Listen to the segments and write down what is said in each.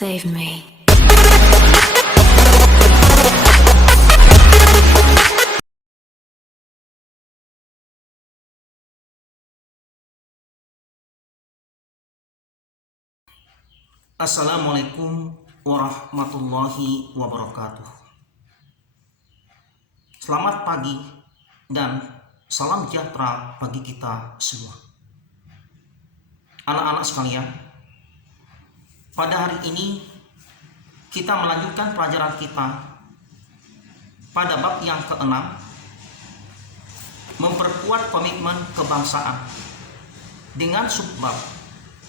Save me. Assalamualaikum warahmatullahi wabarakatuh. Selamat pagi dan salam sejahtera bagi kita semua. Anak-anak sekalian, pada hari ini kita melanjutkan pelajaran kita pada bab yang ke-6, memperkuat komitmen kebangsaan, dengan subbab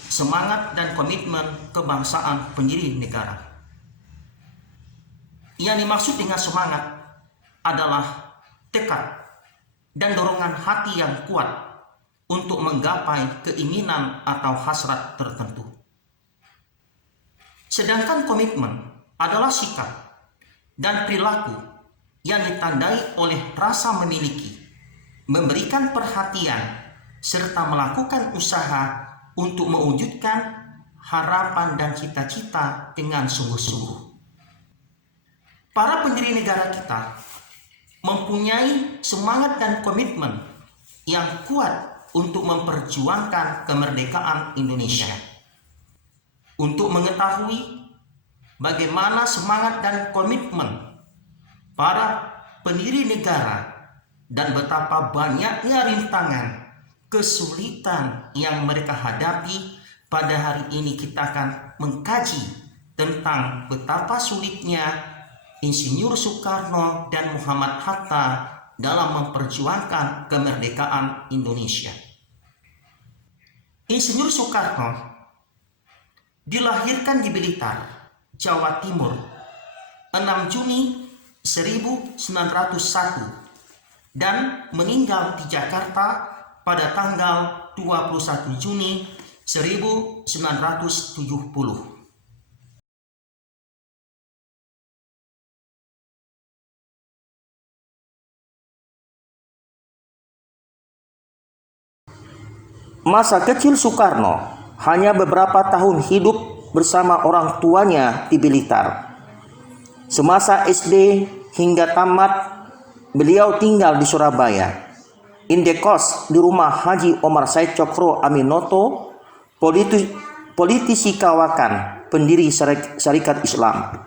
semangat dan komitmen kebangsaan pendiri negara. Yang dimaksud dengan semangat adalah tekad dan dorongan hati yang kuat untuk menggapai keinginan atau hasrat tertentu. Sedangkan komitmen adalah sikap dan perilaku yang ditandai oleh rasa memiliki, memberikan perhatian, serta melakukan usaha untuk mewujudkan harapan dan cita-cita dengan sungguh-sungguh. Para pendiri negara kita mempunyai semangat dan komitmen yang kuat untuk memperjuangkan kemerdekaan Indonesia. Untuk mengetahui bagaimana semangat dan komitmen para pendiri negara dan betapa banyaknya rintangan, kesulitan yang mereka hadapi, pada hari ini kita akan mengkaji tentang betapa sulitnya Insinyur Soekarno dan Muhammad Hatta dalam memperjuangkan kemerdekaan Indonesia. Insinyur Soekarno dilahirkan di Blitar, Jawa Timur, 6 Juni 1901 dan meninggal di Jakarta pada tanggal 21 Juni 1970. Masa kecil Soekarno hanya beberapa tahun hidup bersama orang tuanya di Blitar. Semasa SD hingga tamat, beliau tinggal di Surabaya, indekos di rumah Haji Omar Said Cokro Aminoto, politisi Kawakan, pendiri Syarikat Islam.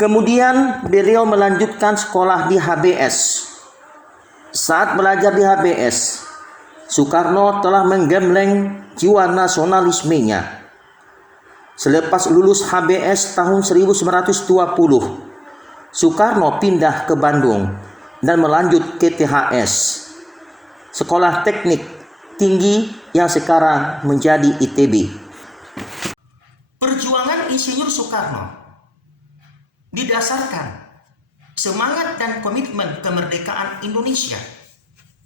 Kemudian beliau melanjutkan sekolah di HBS. Saat belajar di HBS, Soekarno telah menggembleng jiwa nasionalismenya. Selepas lulus HBS tahun 1920, Soekarno pindah ke Bandung dan melanjut ke THS, Sekolah Teknik Tinggi yang sekarang menjadi ITB. Perjuangan Insinyur Soekarno didasarkan semangat dan komitmen kemerdekaan Indonesia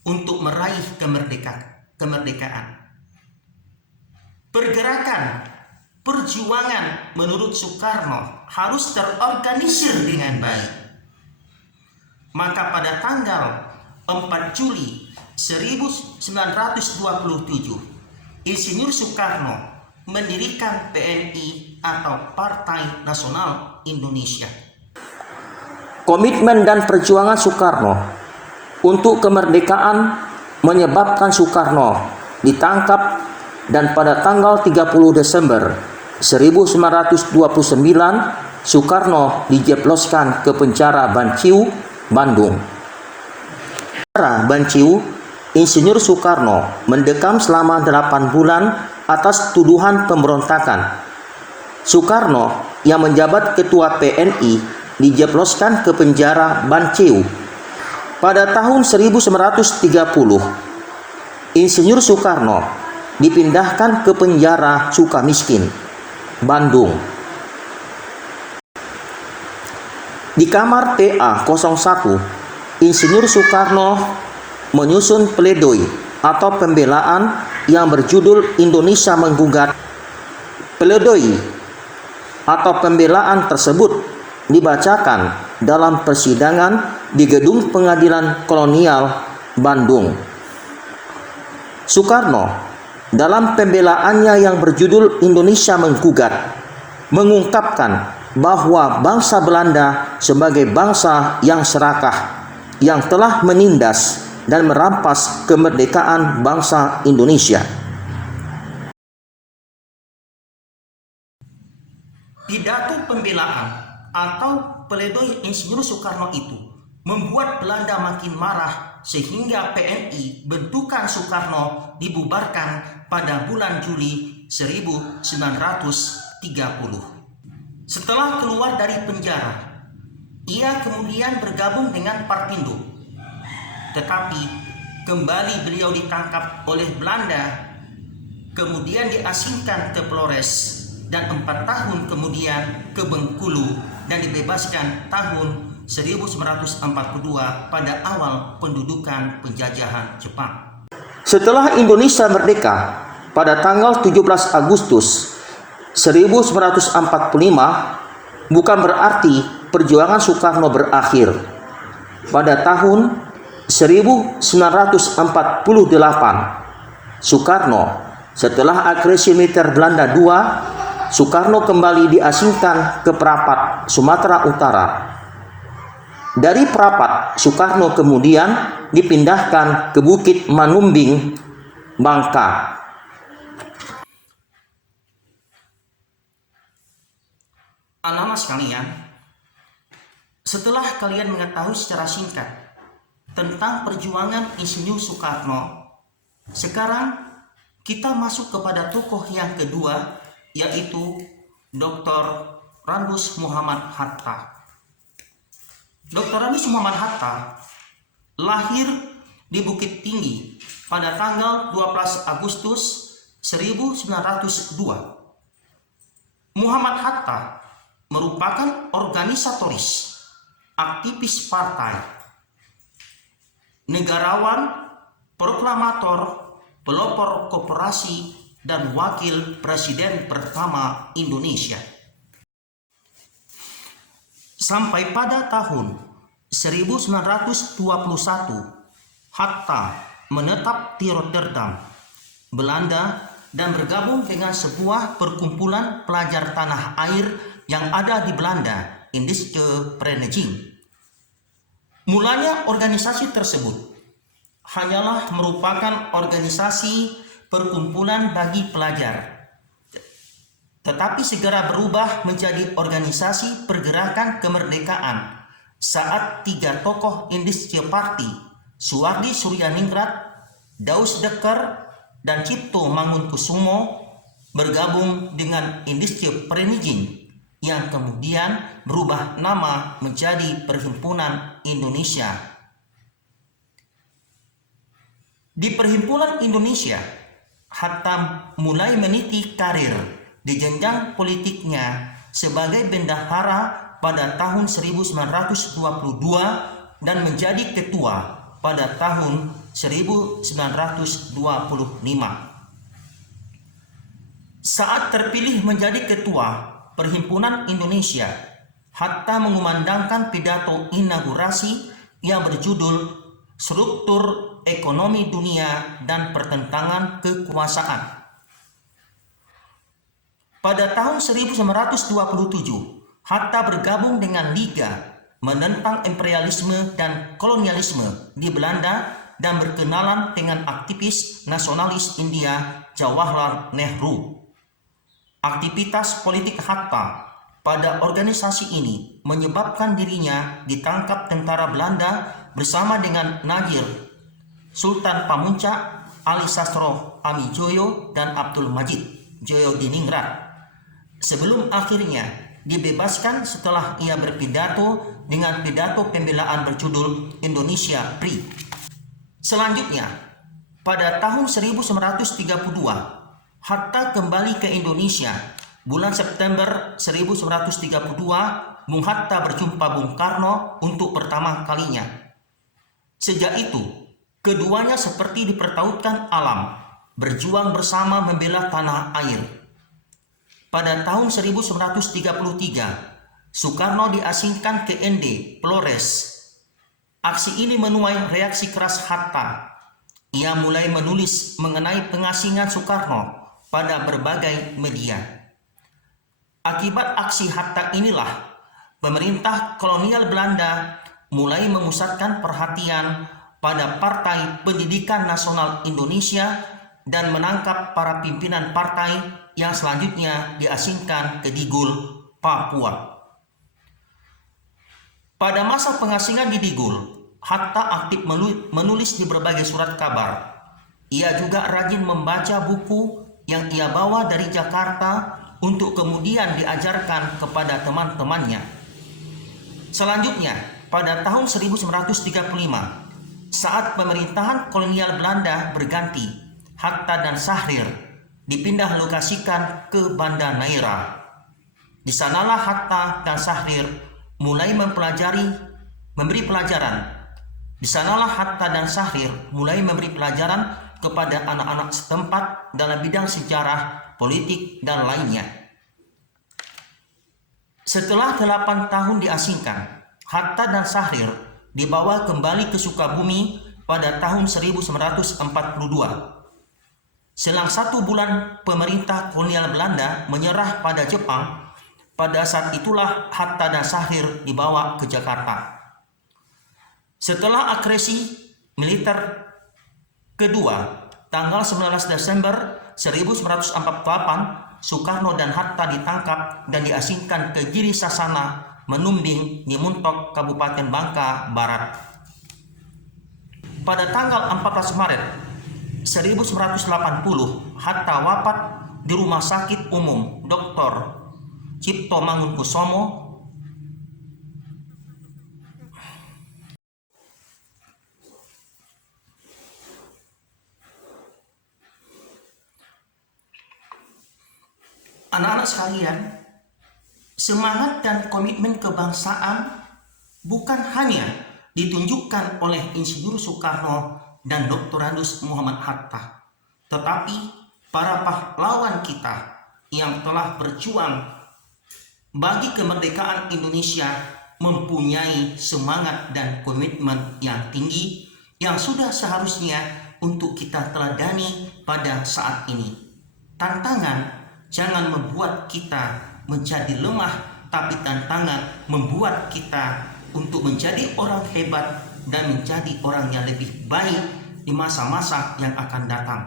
untuk meraih kemerdekaan. Pergerakan perjuangan menurut Soekarno harus terorganisir dengan baik. Maka pada tanggal 4 Juli 1927, Insinyur Soekarno mendirikan PNI atau Partai Nasional Indonesia. Komitmen dan perjuangan Soekarno untuk kemerdekaan menyebabkan Soekarno ditangkap dan pada tanggal 30 Desember 1929 Soekarno dijebloskan ke penjara Banciu, Bandung. Penjara Banciu, Insinyur Soekarno mendekam selama 8 bulan atas tuduhan pemberontakan. Soekarno yang menjabat ketua PNI dijebloskan ke penjara Banciu. Pada tahun 1930, Insinyur Soekarno dipindahkan ke penjara Sukamiskin, Bandung. Di kamar TA01, Insinyur Soekarno menyusun pledoi atau pembelaan yang berjudul Indonesia Menggugat. Pledoi atau pembelaan tersebut dibacakan dalam persidangan di Gedung Pengadilan Kolonial Bandung. Soekarno dalam pembelaannya yang berjudul Indonesia Menggugat mengungkapkan bahwa bangsa Belanda sebagai bangsa yang serakah, yang telah menindas dan merampas kemerdekaan bangsa Indonesia. Pidato pembelaan atau pledoi Insinyur Soekarno itu membuat Belanda makin marah sehingga PNI bentukan Soekarno dibubarkan pada bulan Juli 1930. Setelah keluar dari penjara, ia kemudian bergabung dengan Partindo. Tetapi kembali beliau ditangkap oleh Belanda, kemudian diasingkan ke Flores, dan 4 tahun kemudian ke Bengkulu dan dibebaskan tahun 1942 pada awal pendudukan penjajahan Jepang. Setelah Indonesia merdeka pada tanggal 17 Agustus 1945, bukan berarti perjuangan Soekarno berakhir. Pada tahun 1948, Soekarno setelah agresi militer Belanda II, Soekarno kembali diasingkan ke Prapat, Sumatera Utara. Dari Prapat, Soekarno kemudian dipindahkan ke Bukit Manumbing, Bangka. Anak-anak sekalian, setelah kalian mengetahui secara singkat tentang perjuangan Insinyur Soekarno, sekarang kita masuk kepada tokoh yang kedua, yaitu Dr. Randus Muhammad Hatta. Dr. Randus Muhammad Hatta lahir di Bukit Tinggi pada tanggal 12 Agustus 1902. Muhammad Hatta merupakan organisatoris, aktivis partai, negarawan, proklamator, pelopor koperasi, dan wakil presiden pertama Indonesia. Sampai pada tahun 1921, Hatta menetap di Rotterdam, Belanda, dan bergabung dengan sebuah perkumpulan pelajar tanah air yang ada di Belanda, Indische Vereniging. Mulanya organisasi tersebut hanyalah merupakan organisasi perkumpulan bagi pelajar, tetapi segera berubah menjadi organisasi pergerakan kemerdekaan saat 3 tokoh Indische Party, Suwardi Suryaningrat, Daus Dekker, dan Cipto Mangunkusumo bergabung dengan Indische Vereniging yang kemudian berubah nama menjadi Perhimpunan Indonesia. Di Perhimpunan Indonesia, Hatta mulai meniti karir di jenjang politiknya sebagai bendahara pada tahun 1922 dan menjadi ketua pada tahun 1925. Saat terpilih menjadi ketua Perhimpunan Indonesia, Hatta mengumandangkan pidato inaugurasi yang berjudul Struktur Ekonomi Dunia dan Pertentangan Kekuasaan. Pada tahun 1927, Hatta bergabung dengan Liga menentang imperialisme dan kolonialisme di Belanda dan berkenalan dengan aktivis nasionalis India Jawaharlal Nehru. Aktivitas politik Hatta pada organisasi ini menyebabkan dirinya ditangkap tentara Belanda bersama dengan Najir, Sultan Pamuncak, Ali Sastro Amijoyo, dan Abdul Majid Joyodiningrat, sebelum akhirnya dibebaskan setelah ia berpidato dengan pidato pembelaan berjudul Indonesia Free. Selanjutnya, pada tahun 1932, Hatta kembali ke Indonesia. Bulan September 1932, Bung Hatta berjumpa Bung Karno untuk pertama kalinya. Sejak itu, keduanya seperti dipertautkan alam, berjuang bersama membela tanah air. Pada tahun 1933, Soekarno diasingkan ke ND, Flores. Aksi ini menuai reaksi keras Hatta. Ia mulai menulis mengenai pengasingan Soekarno pada berbagai media. Akibat aksi Hatta inilah pemerintah kolonial Belanda mulai memusatkan perhatian pada Partai Pendidikan Nasional Indonesia dan menangkap para pimpinan partai yang selanjutnya diasingkan ke Digul, Papua. Pada masa pengasingan di Digul, Hatta aktif menulis di berbagai surat kabar. Ia juga rajin membaca buku yang ia bawa dari Jakarta untuk kemudian diajarkan kepada teman-temannya. Selanjutnya, pada tahun 1935, saat pemerintahan kolonial Belanda berganti, Hatta dan Syahrir dipindah lokasikan ke Banda Neira. Di sanalah Hatta dan Syahrir mulai memberi pelajaran. Di sanalah Hatta dan Syahrir mulai memberi pelajaran kepada anak-anak setempat dalam bidang sejarah, politik, dan lainnya. Setelah 8 tahun diasingkan, Hatta dan Syahrir dibawa kembali ke Sukabumi pada tahun 1942. Selang 1 bulan pemerintah kolonial Belanda menyerah pada Jepang, pada saat itulah Hatta dan Syahrir dibawa ke Jakarta. Setelah agresi militer kedua, tanggal 19 Desember 1948, Soekarno dan Hatta ditangkap dan diasingkan ke Giri Sasana, Menumbing, Nimuntok, Kabupaten Bangka Barat. Pada tanggal 14 Maret 1980, Hatta wafat di Rumah Sakit Umum Dr. Cipto Mangunkusumo, anak-anak sekalian. Semangat dan komitmen kebangsaan bukan hanya ditunjukkan oleh Insinyur Soekarno dan Dr. Andes Muhammad Hatta, tetapi para pahlawan kita yang telah berjuang bagi kemerdekaan Indonesia mempunyai semangat dan komitmen yang tinggi yang sudah seharusnya untuk kita teladani pada saat ini. Tantangan jangan membuat kita menjadi lemah, tapi tantangan membuat kita untuk menjadi orang hebat dan menjadi orang yang lebih baik di masa-masa yang akan datang.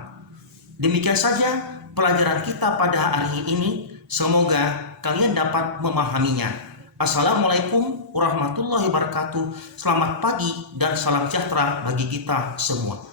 Demikian saja pelajaran kita pada hari ini. Semoga kalian dapat memahaminya. Assalamualaikum warahmatullahi wabarakatuh. Selamat pagi dan salam sejahtera bagi kita semua.